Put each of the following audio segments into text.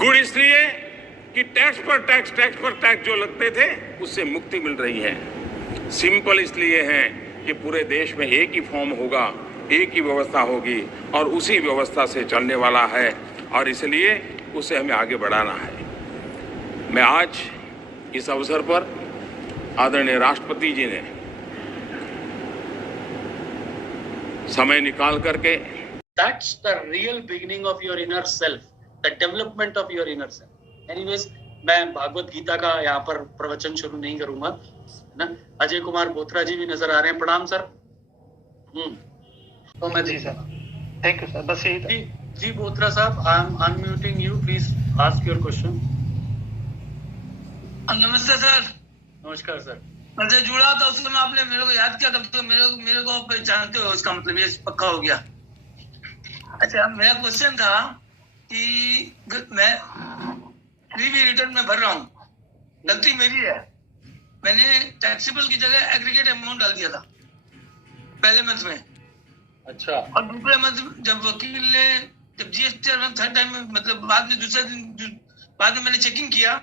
गुड़ इसलिए कि टैक्स पर टैक्स जो लगते थे उससे मुक्ति मिल रही है। सिंपल इसलिए है कि पूरे देश में एक ही फॉर्म होगा, एक ही व्यवस्था होगी और उसी व्यवस्था से चलने वाला है और इसलिए उसे हमें आगे बढ़ाना है। मैं आज इस अवसर पर आदरणीय राष्ट्रपति जी ने समय निकाल करके That's the real beginning of your inner self, the development of your inner self. Anyways, मैं भागवत गीता का यहाँ पर प्रवचन शुरू नहीं करूंगा, ना। अजय कुमार बोथरा जी भी नजर आ रहे हैं, प्रणाम सर। तो मैं जी सर, थैंक यू सर, बस यही जी बोथरा साहब, I am unmuting you, please ask your question. नमस्ते सर। नमस्कार सर। मैं जुड़ा था उस समय आपने मेरे को याद किया, कब तक मेरे को पहचानते हो, इसका मतलब ये पक्का हो गया। अच्छा, मेरा क्वेश्चन था कि मैं 3B रिटर्न में भर रहा हूँ, गलती मेरी है, मैंने टैक्सेबल की जगह एग्रीगेट अमाउंट डाल दिया था पहले मंथ में। अच्छा। और दूसरे मंथ जब वकील ने जब जीएसटी थर्ड टाइम में, मतलब बाद में दूसरे दिन बाद में मैंने चेकिंग किया,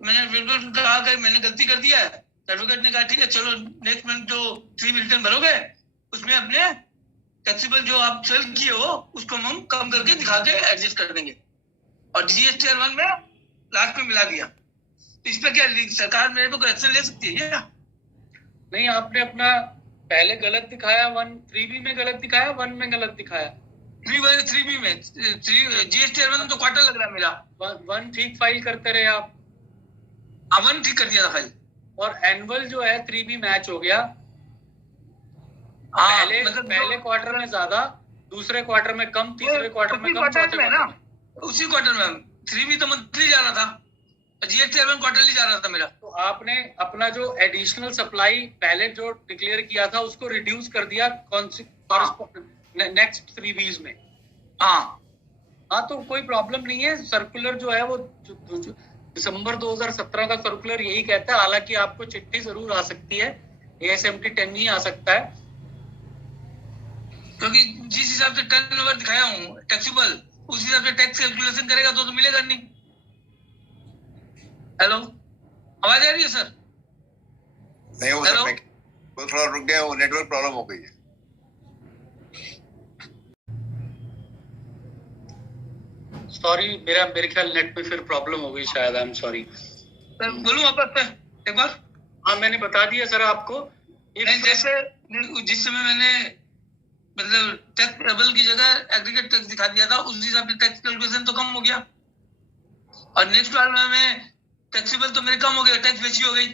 मैंने कहा कि मैंने गलती कर दिया है। एडवोकेट ने कहा ठीक है चलो नेक्स्ट मंथ जो 3B रिटर्न भरोगे उसमें अपने टैक्सेबल जो आप सेल किए हो उसको हम कम करके दिखा के एडजस्ट कर देंगे, और जीएसटी 1 में लास्ट में मिला दिया। इस पे क्या सरकार मेरे पे कोई एक्शन ले सकती है क्या? नहीं, आपने अपना पहले गलत दिखाया, 3B में गलत दिखाया, 1 में गलत दिखाया। 3B में जीएसटी 1 तो क्वार्टर लग रहा है मेरा। 1 ठीक फाइल करते रहे आप। 1 ठीक कर दिया था फाइल, और एनुअल जो है 3B मैच हो गया। पहले क्वार्टर में ज्यादा, दूसरे क्वार्टर में कम, तीसरे क्वार्टर में कम, चौथे क्वार्टर में उसी क्वार्टर में 3B तो मंथली जा रहा था, जीएसटी 1 क्वार्टरली जा रहा था मेरा। तो आपने अपना जो एडिशनल सप्लाई पहले जो डिक्लेयर किया था उसको रिड्यूस कर दिया नेक्स्ट 3Bs में। हाँ, तो कोई प्रॉब्लम नहीं है। सर्कुलर जो है वो दिसंबर 2017 का सर्कुलर यही कहता है। हालांकि आपको चिट्ठी जरूर आ सकती है, ASMT 10 ही आ सकता है, क्योंकि जिस हिसाब से टर्नओवर दिखाया हूँ टैक्सेबल, उस हिसाब से टैक्स कैलकुलेशन करेगा तो मिलेगा नहीं। हेलो, आवाज आ रही है सर? नहीं हो सर, वो थोड़ा रुक गया, वो नेटवर्क प्रॉब्लम हो गई है। सॉरी, मेरे ख्याल नेट पे फिर प्रॉब्लम हो गई शायद। I am sorry. बोलूं वापस एक बार? हाँ, मैंने बता दिया सर आपको। जैसे जिस समय मैंने मतलब टैक्सेबल की जगह एग्रीगेट टैक्स दिखा दिया था, उस हिसाब से टैक्स कैलकुलेशन तो कम हो गया, और नेक्स्ट वाले में टैक्सेबल तो मेरे कम हो गया, टैक्स बेची हो गई।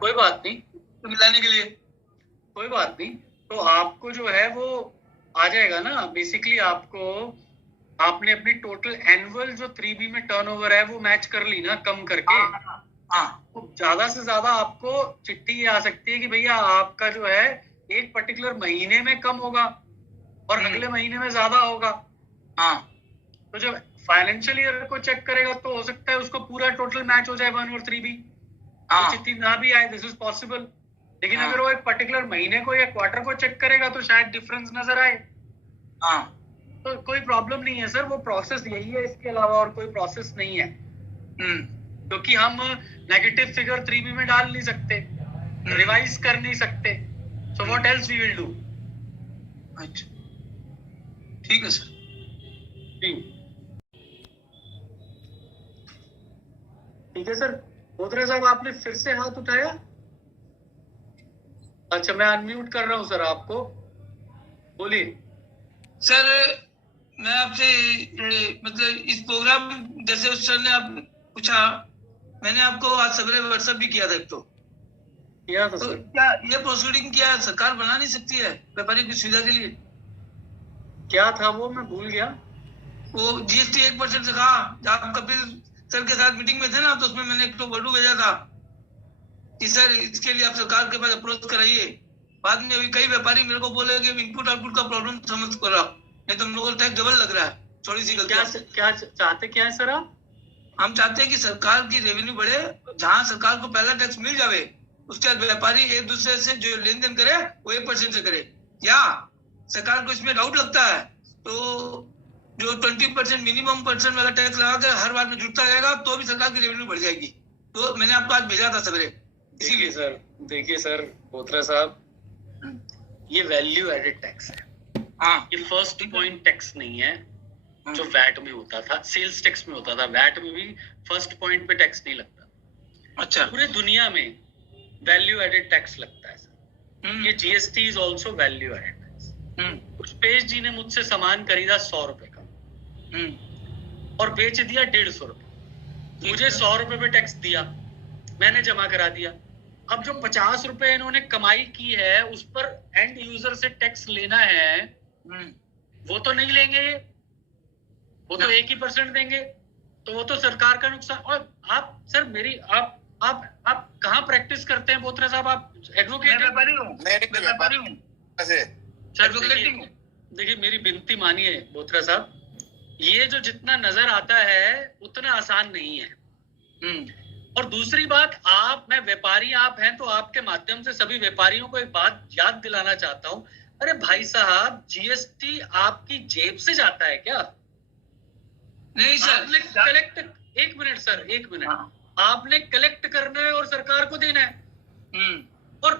कोई बात नहीं, तो मिलाने के लिए कोई बात नहीं। तो आपको जो है वो आ जाएगा ना। बेसिकली आपने अपनी टोटल एनुअल जो 3B में टर्नओवर है वो मैच कर ली ना, कम करके। तो ज्यादा से ज्यादा आपको चिट्ठी ये आ सकती है कि भैया आपका जो है एक पर्टिकुलर महीने में कम होगा और अगले महीने में ज्यादा होगा। तो जब फाइनेंशियल ईयर को चेक करेगा तो हो सकता है उसको पूरा टोटल मैच हो जाए 1 और 3B, तो चिट्ठी ना भी आए, दिस इज पॉसिबल। लेकिन अगर वो एक पर्टिकुलर महीने को या क्वार्टर को चेक करेगा तो शायद डिफरेंस नजर आए। तो कोई प्रॉब्लम नहीं है सर, वो प्रोसेस यही है, इसके अलावा और कोई प्रोसेस नहीं है। क्योंकि हम नेगेटिव फिगर 3B में डाल नहीं सकते, रिवाइज कर नहीं सकते, so what else we will do. अच्छा, ठीक है सर। ठीक है सर। बोथरा साहब, आपने फिर से हाथ उठाया। अच्छा, मैं अनम्यूट कर रहा हूँ सर आपको, बोलिए सर। मैं आपसे मतलब इस प्रोग्राम जैसे उस सर ने आप पूछा, मैंने आपको आज सवेरे व्हाट्सएप भी किया था, एक तो किया था तो सर। क्या ये प्रोसीडिंग क्या सरकार बना नहीं सकती है व्यापारी की सुविधा के लिए? क्या था वो, मैं भूल गया। वो जीएसटी 1% से कहा, आप कपिल सर के साथ मीटिंग में थे ना, तो उसमें मैंने एक तो वर्डू भेजा था कि सर इसके लिए आप सरकार के पास अप्रोच कराइए। बाद में अभी कई व्यापारी मेरे को बोले कि इनपुट आउटपुट का प्रॉब्लम समझ करो, नहीं तो हम लोगों को टैक्स डबल लग रहा है। थोड़ी सी गलती। क्या चाहते क्या है सर आप? हम चाहते हैं कि सरकार की रेवेन्यू बढ़े, जहां सरकार को पहला टैक्स मिल जावे, उसके बाद व्यापारी एक दूसरे से जो लेन देन करे वो 1% से करे। या सरकार को इसमें डाउट लगता है तो जो 20% मिनिमम परसेंट वाला टैक्स लगा कर हर बार में जुड़ता जाएगा तो भी सरकार की रेवेन्यू बढ़ जाएगी। तो मैंने आपको आज भेजा था सवेरे, इसीलिए। देखिए सर बोथरा साहब, ये वैल्यू एडेड टैक्स है। हाँ, ये फर्स्ट पॉइंट टैक्स नहीं है जो वैट में होता था, सेल्स टैक्स में होता था। वैट में भी फर्स्ट पॉइंट पे टैक्स नहीं लगता। अच्छा। पूरे दुनिया में वैल्यू एडेड टैक्स लगता है सर। ये GST is also value added tax. Pushpesh ji ने मुझसे सामान खरीदा 100 रुपए का और बेच दिया 150 रुपए। मुझे 100 रुपए पे टैक्स दिया, मैंने जमा करा दिया। अब जो 50 रुपए इन्होंने कमाई की है उस पर एंड यूजर से टैक्स लेना है, वो तो नहीं लेंगे ये, वो तो 1% देंगे, तो वो तो सरकार का नुकसान। और आप सर मेरी आप कहाँ प्रैक्टिस करते हैं बोथरा साहब? आप एडवोकेट हैं? सर देखिए मेरी विनती मानिए बोथरा साहब, ये जो जितना नजर आता है उतना आसान नहीं है। और दूसरी बात, मैं व्यापारी आप हैं तो आपके माध्यम से सभी व्यापारियों को एक बात याद दिलाना चाहता हूं। अरे भाई साहब, जीएसटी आपकी जेब से जाता है क्या? नहीं सर, आपने कलेक्ट, एक मिनट, आपने कलेक्ट करना है और सरकार को देना है। और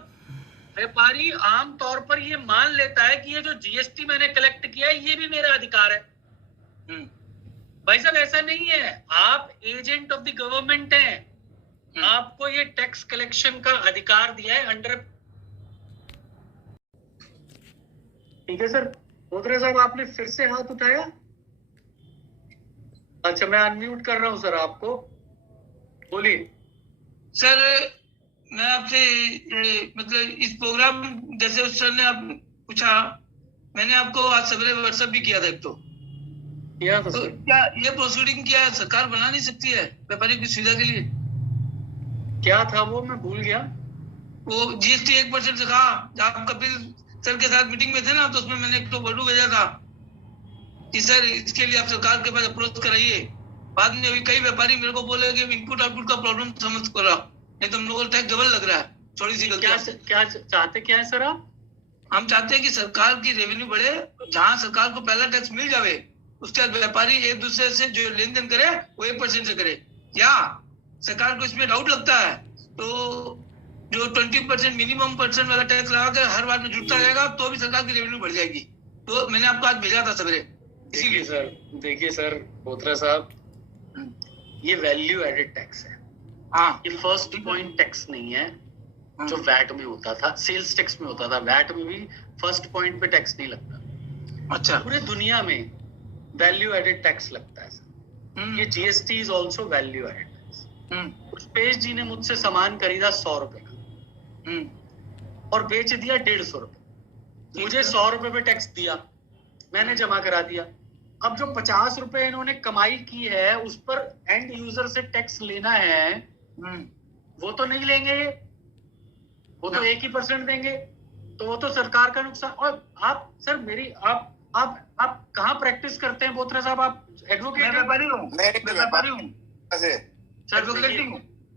व्यापारी आम तौर पर ये मान लेता है कि ये जो जीएसटी मैंने कलेक्ट किया है ये भी मेरा अधिकार है। भाई साहब ऐसा नहीं है, आप एजेंट ऑफ द गवर्नमेंट हैं। आपको ये टैक्स कलेक्शन का अधिकार दिया है अंडर। ठीक है सर। बोथरा साहब आपने फिर से हाथ उठाया। अच्छा मैं अनम्यूट कर रहा हूं सर आपको, बोलिए सर। मैं आपसे मतलब इस प्रोग्राम जैसे उस सर ने आप पूछा, मैंने आपको आज सवेरे व्हाट्सएप भी किया था एक तो किया था तो सर। क्या ये प्रोसीडिंग क्या सरकार बना नहीं सकती है व्यापारी की सुविधा के लिए? क्या था वो मैं भूल गया। वो जीएसटी 1% से कहा, आप कपिल सर के साथ मीटिंग में थे ना, तो उसमें मैंने एक तो वर्डू भेजा था कि सर इसके लिए आप सरकार के पास अप्रोच कराइए। बाद में अभी कई व्यापारी मेरे को बोले कि इनपुट आउटपुट का प्रॉब्लम समझ करो, नहीं तो हम लोगों को टैक्स डबल लग रहा है। थोड़ी सी गलती। क्या चाहते क्या है सर आप? हम चाहते हैं कि सरकार की रेवेन्यू बढ़े, जहां सरकार को पहला टैक्स मिल जावे उसके बाद व्यापारी एक दूसरे से जो लेन देन करे वो 1% से करे। या सरकार को इसमें डाउट लगता है तो जो 20% मिनिमम परसेंट वाला टैक्स लगा कर हर बार में जुड़ता जाएगा तो भी सरकार की रेवेन्यू बढ़ जाएगी। तो मैंने आपको आज भेजा था सवेरे, इसीलिए। देखिए सर बोथरा साहब, ये वैल्यू एडेड टैक्स है। हाँ, ये फर्स्ट पॉइंट टैक्स नहीं है जो वैट में होता था, सेल्स टैक्स में होता था। वैट में भी फर्स्ट पॉइंट पे टैक्स नहीं लगता। अच्छा। पूरे दुनिया में वैल्यू एडेड टैक्स लगता है सर। ये GST is also value added tax. Pushpesh ji ने मुझसे सामान खरीदा 100 रुपए का और बेच दिया 150 रुपए। मुझे 100 रुपए पे टैक्स दिया, मैंने जमा करा दिया। अब जो 50 रुपए इन्होंने कमाई की है उस पर एंड यूजर से टैक्स लेना है, वो तो नहीं लेंगे ये, वो तो 1% देंगे, तो वो तो सरकार का नुकसान। और आप सर मेरी आप कहाँ प्रैक्टिस करते हैं बोथरा साहब? आप एडवोकेट हैं? व्यापारी हूँ सर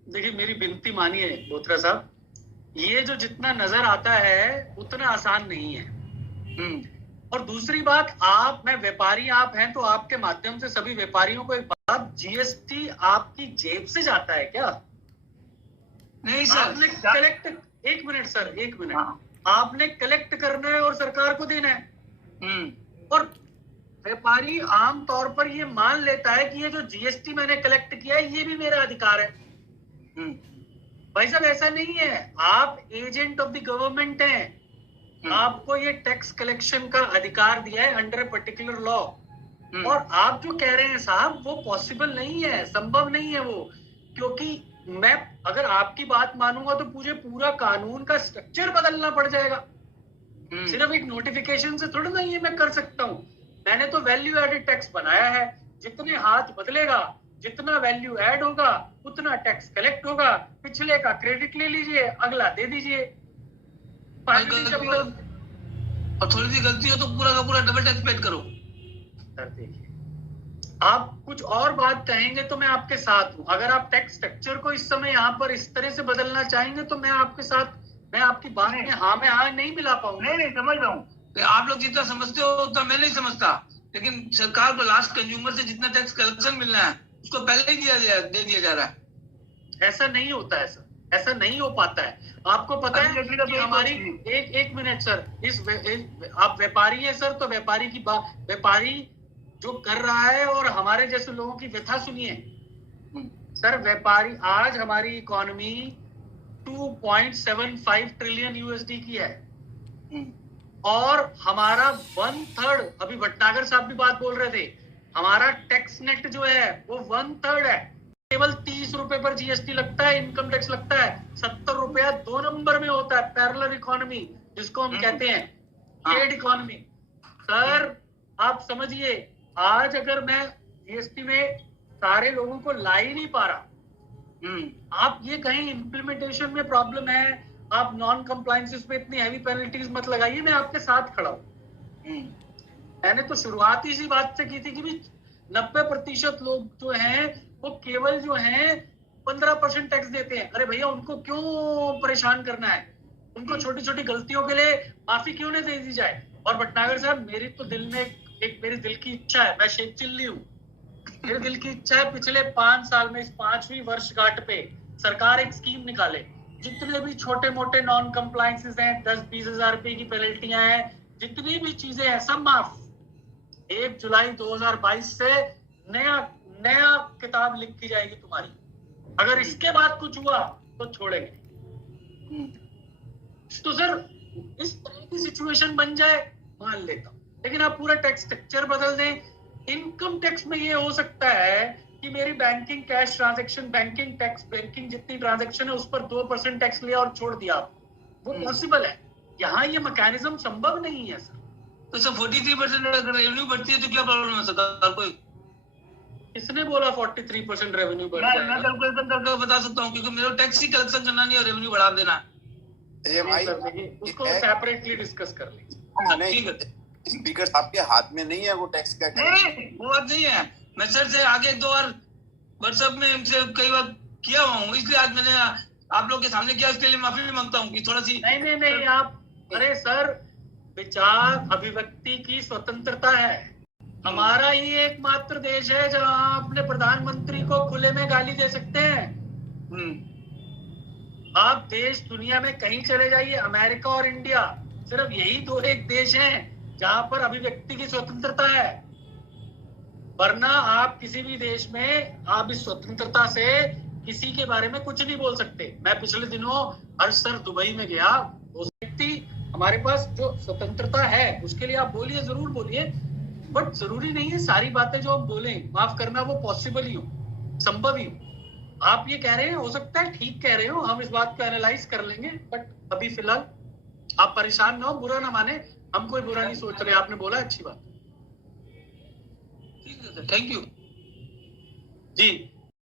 देखिए मेरी विनती मानिए बोथरा साहब, ये जो जितना नजर आता है उतना आसान नहीं है। और दूसरी बात, मैं व्यापारी आप हैं तो आपके माध्यम से सभी व्यापारियों को एक बात, जीएसटी आपकी जेब से जाता है क्या? नहीं सर, आपने कलेक्ट, एक मिनट, आपने कलेक्ट करना है और सरकार को देना है। और व्यापारी आम तौर पर ये मान लेता है कि ये जो जीएसटी मैंने कलेक्ट किया है ये भी मेरा अधिकार है। भाई साहब ऐसा नहीं है, आप एजेंट ऑफ द गवर्नमेंट हैं। आपको ये टैक्स कलेक्शन का अधिकार दिया है अंडर ए पर्टिकुलर लॉ। और आप जो कह रहे हैं साहब वो पॉसिबल नहीं है, संभव नहीं है वो, क्योंकि मैं अगर आपकी बात मानूंगा तो मुझे पूरा कानून का स्ट्रक्चर बदलना पड़ जाएगा। सिर्फ एक नोटिफिकेशन से थोड़ा ना ये मैं कर सकता हूँ। मैंने तो वैल्यू एडेड टैक्स बनाया है, जितने हाथ बदलेगा, जितना वैल्यू ऐड होगा उतना टैक्स कलेक्ट होगा। पिछले का क्रेडिट ले लीजिए, अगला दे दीजिए। और थोड़ी सी गलती हो तो पूरा का पूरा डबल टैक्स पेड करो। सर देखिए, आप कुछ और बात कहेंगे तो मैं आपके साथ हूँ। अगर आप टैक्स स्ट्रक्चर को इस समय यहाँ पर इस तरह से बदलना चाहेंगे तो मैं आपके साथ, मैं आपकी बात में हाँ नहीं मिला पाऊंगा। नहीं समझ रहा हूँ। आप लोग जितना समझते हो उतना मैं नहीं समझता। लेकिन सरकार को लास्ट कंज्यूमर से जितना टैक्स कलेक्शन मिलना है उसको पहले ही दे दिया जा रहा है। ऐसा नहीं होता है सर, ऐसा नहीं हो पाता है। आपको पता है कि हमारी एक मिनट सर, आप व्यापारी है सर, तो व्यापारी की बात, व्यापारी जो कर रहा है और हमारे जैसे लोगों की व्यथा सुनिए सर। व्यापारी, आज हमारी इकोनॉमी 2.75 ट्रिलियन यूएसडी की है और हमारा 1/3, अभी भटनागर साहब भी बात बोल रहे थे, हमारा टैक्स नेट जो है वो 1/3 है। केवल 30 रुपए पर जीएसटी लगता है, इनकम टैक्स लगता है। 70 रुपया 2 नंबर में होता है पैरेलल इकोनॉमी, जिसको हम कहते हैं ट्रेड इकोनॉमी। सर आप समझिए, आज अगर मैं जीएसटी में सारे लोगों को ला ही नहीं पा रहा, आप ये कहीं इम्प्लीमेंटेशन में प्रॉब्लम है, आप नॉन कंप्लायंसेस पे इतनी हैवी पेनल्टीज मत लगाइए, मैं आपके साथ खड़ा हूं। मैंने तो शुरुआत ही इसी बात से की थी कि 90% लोग जो हैं वो केवल जो हैं 15% टैक्स देते हैं। अरे भैया उनको क्यों परेशान करना है, उनको छोटी छोटी गलतियों के लिए माफी क्यों नहीं दे दी जाए। और भटनागर साहब, मेरी तो दिल में एक मेरी दिल की इच्छा है, मैं शेख चिल्ली हूँ, मेरे दिल की इच्छा है पिछले 5 साल में इस 5वीं वर्षगांठ पे सरकार एक स्कीम निकाले, जितने भी छोटे मोटे नॉन कंप्लायंसेस हैं, 10-20 हजार रुपए की पेनल्टियां हैं, जितनी भी चीजें हैं सब माफ। 1 जुलाई 2022 से नया किताब लिखी जाएगी तुम्हारी। अगर इसके बाद कुछ हुआ तो छोड़ेंगे। तो सर इस तरह की सिचुएशन बन जाए मान लेता हूं, लेकिन आप पूरा टैक्स स्ट्रक्चर बदल दें। इनकम टैक्स में ये हो सकता है कि मेरी banking cash transaction, banking tax, banking जितनी ट्रांजैक्शन है उस पर 2% टैक्स लिया और छोड़ दिया, वो पॉसिबल है। यहाँ ये मैकेनिज्म संभव नहीं है सर। तो सर 43% अगर रेवेन्यू बढ़ती है तो क्या प्रॉब्लम है सरकार को? किसने बोला 43% रेवेन्यू बढ़ जाएगा? मैं कैलकुलेशन करके बता सकता हूँ, क्योंकि मेरा टैक्स ही कलेक्शन करना नहीं और रेवेन्यू बढ़ा देना। उसको सेपरेटली डिस्कस कर लेंगे। ठीक है, स्पीकर साहब के हाथ में नहीं है वो टैक्स का। वो बात नहीं है, मैं सर से आगे 2 बार व्हाट्सएप में इनसे कई बार किया हुआ हूँ, इसलिए आज मैंने आप लोग के सामने किया, उसके लिए माफी भी मांगता हूँ कि थोड़ा सी नहीं आप, अरे सर विचार अभिव्यक्ति की स्वतंत्रता है। हमारा ही एकमात्र देश है जहां अपने प्रधानमंत्री को खुले में गाली दे सकते हैं। आप देश दुनिया में कहीं चले जाइए, अमेरिका और इंडिया, सिर्फ यही 2 एक देश हैं जहां पर अभिव्यक्ति की स्वतंत्रता है। वरना आप किसी भी देश में आप इस स्वतंत्रता से किसी के बारे में कुछ नहीं बोल सकते। मैं पिछले दिनों सर दुबई में गया, उस व्यक्ति हमारे पास जो स्वतंत्रता है उसके लिए आप बोलिए, जरूर बोलिए, बट जरूरी नहीं है सारी बातें जो हम बोले, माफ करना, वो पॉसिबल ही हो, संभव ही हो। आप ये कह रहे हैं, हो सकता है ठीक कह रहे हो, हम इस बात को एनालाइज कर लेंगे, बट अभी फिलहाल आप परेशान ना हो, बुरा ना माने, हम कोई बुरा नहीं सोच रहे। आपने बोला अच्छी बात। ठीक है सर, थैंक यू जी।